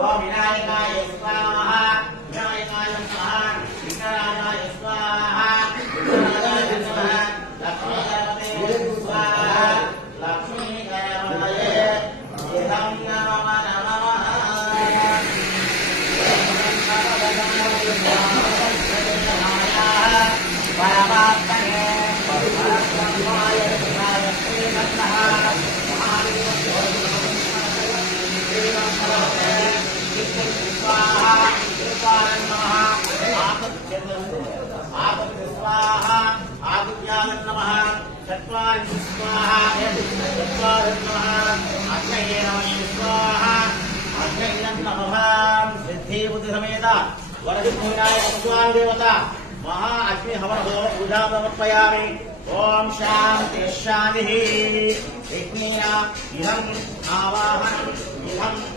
ఓం వినాయకాయ స్వాహ వినాయకాయ నమః విఘ్నరాజాయ స్వాహ విఘ్నరాజాయ నమః లక్ష్మీ గణపతే స్వాహ లక్ష్మీ గణపతయే ఇదం నమః నమః పరమాత్మనే పరబ్రహ్మాయ విష్ణాయ శ్రీమన్నః सिद्धिबुद्धिसमेत वरसिद्धिविनायक देवता महा अग्नि हवन होम पूजा समर्पयामि। ओम शांति शांति। इदम् आवाहनम् इदम्